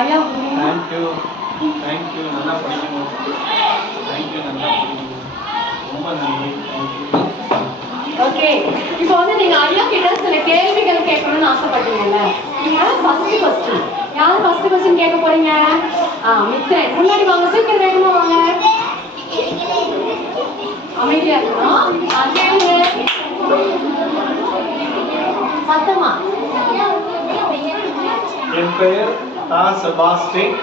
Thank you thank you நல்லா படிக்கணும் thank you நல்லா படிக்கணும் ரொம்ப நன்றி. தேங்க்யூ ஓகே இப்போ வந்து நீங்க ஐயா கிட்ட சில கேள்விகள் கேட்கணும்னு ஆசைப்பட்டீங்கல்ல. நீங்க ஃபர்ஸ்ட் கொஸ்டின் யார் ஃபர்ஸ்ட் கொஸ்டின் கேட்க போறீங்க? ஆ மித்ரன். முன்னாடி வாங்க சீக்கிரம் வேகமா வாங்க. அமைதியா இருக்கணும். சத்தமா? என் பெயர் தா செபாஸ்டின்.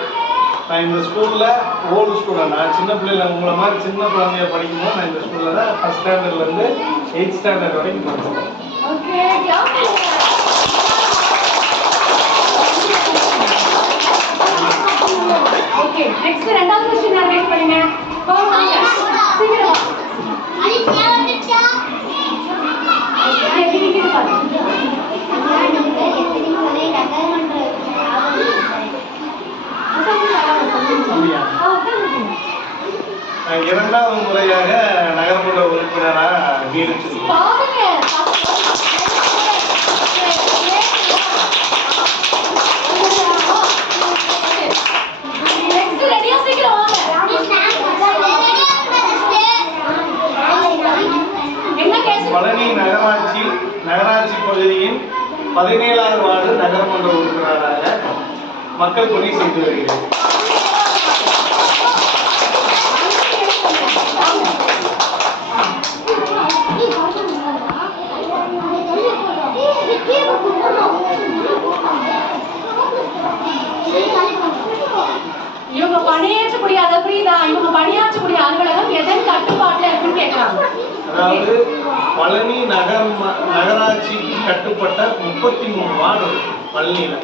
நான் இந்த ஸ்கூலில் ஓல்டு ஸ்கூலில் நான் சின்ன பிள்ளைல உங்களை மாதிரி சின்ன குழந்தைய படிக்கும்போது நான் இந்த ஸ்கூலில் தான் ஃபஸ்ட் ஸ்டாண்டர்ட்லேருந்து எயிட் ஸ்டாண்டர்ட் வரைக்கும் படித்தேன் ஓகே நெக்ஸ்ட் ரெண்டாவது கொஸ்டின் நான் கேட்க போறீங்க வாங்க சீக்கிரம் வாங்க எப்படி நிக்குது பாருங்க அப்படியா நான் இரண்டாவது முறையாக நகரமன்ற உறுப்பினராக கேஸ் பழனி நகராட்சி நகராட்சி பகுதியின் பதினேழாவது வார்டு நகரமன்ற உறுப்பினராக மக்கள் பணி செய்து வருகிறேன் இவங்க பணியாற்றக்கூடிய அதை புரியுதா? இவங்க பணியாற்றக்கூடிய அலுவலகம் எதன் கட்டுப்பாட்டுல இருக்குன்னு கேட்கறாங்க அதாவது பழனி நகர் நகராட்சிக்கு கட்டுப்பட்ட முப்பத்தி மூணு வார்டு பழனியில.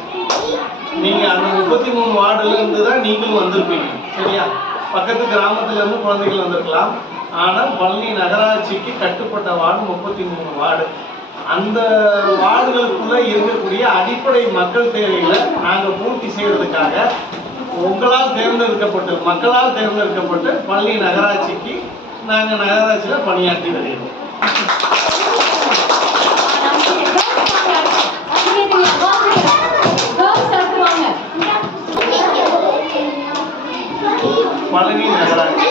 நீங்க அந்த முப்பத்தி மூணு வார்டுல இருந்து தான் நீங்களும் வந்திருப்பீங்க. சரியா? பக்கத்து கிராமத்துல இருந்து குழந்தைகள் வந்திருக்கலாம். ஆனா பழனி நகராட்சிக்கு கட்டுப்பட்ட வார்டு முப்பத்தி மூணு வார்டு. அந்த வார்டுகளுக்குள்ள இருக்கக்கூடிய அடிப்படை மக்கள் தேவைகளை நாங்க பூர்த்தி செய்யறதுக்காக உங்களால் தேர்ந்தெடுக்கப்பட்டு மக்களால் தேர்ந்தெடுக்கப்பட்டு பழனி நகராட்சிக்கு நாங்க நகராட்சியில பணியாற்றி வருகிறோம். பழனி நகராட்சி.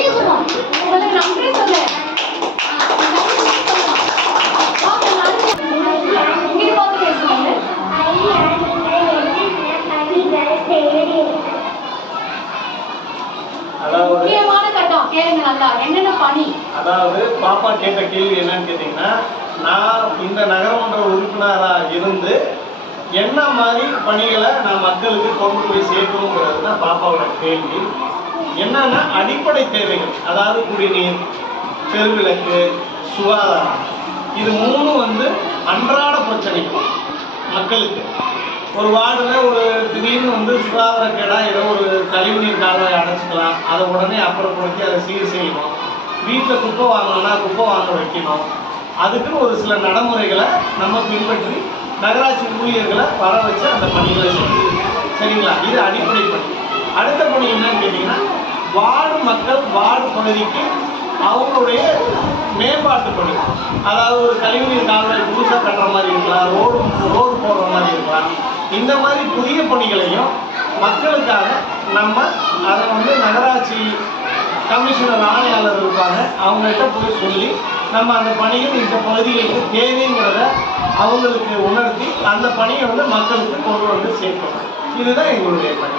கேளுங்க என்னென்ன பணி? அதாவது பாப்பா கேட்ட கேள்வி என்னன்னு கேட்டீங்கன்னா நான் இந்த நகரமன்ற உறுப்பினராக இருந்து என்ன மாதிரி பணிகளை நான் மக்களுக்கு கொண்டு போய் சேர்க்கணுங்கிறது தான் பாப்பாவோட கேள்வி. என்னன்னா அடிப்படை தேவைகள்? அதாவது குடிநீர் தெருவிளக்கு சுகாதாரம். இது மூணும் வந்து அன்றாட பிரச்சனை மக்களுக்கு. ஒரு வார்டில் ஒரு திடீர்னு வந்து சுகாதார கேடாக ஏதோ ஒரு கழிவுநீர் கால்வாய் அடைச்சிக்கலாம். அதை உடனே அப்புறப்படுத்தி அதை சீர் செய்யணும். வீட்டில் குப்பை வாங்கணும்னா குப்பை வாங்க வைக்கணும். அதுக்குன்னு ஒரு சில நடைமுறைகளை நம்ம பின்பற்றி நகராட்சி ஊழியர்களை வர வச்சு அந்த பணிகளை செய்யணும். சரிங்களா? இது அடிப்படை பணி. அடுத்த பணி என்னன்னு கேட்டிங்கன்னா வார்டு மக்கள் வார்டு பகுதிக்கு அவங்களுடைய மேம்பாட்டு அதாவது ஒரு கழிவுநீர் கால்வாய் புதுசாக கட்டுற மாதிரி இருக்கலாம் ரோடு ரோடு போடுற மாதிரி இருக்கலாம் இந்த மாதிரி புதிய பணிகளையும் மக்களுக்காக நம்ம அதை வந்து நகராட்சி கமிஷனர் ஆணையாளர் இருப்பாங்க. அவங்கள்ட்ட போய் சொல்லி நம்ம அந்த பணியும் இந்த பகுதிகளுக்கு தேவைங்கிறத அவங்களுக்கு உணர்த்தி அந்த பணியை வந்து மக்களுக்கு கொண்டு வந்து சேர்க்கணும். இதுதான் எங்களுடைய பணி.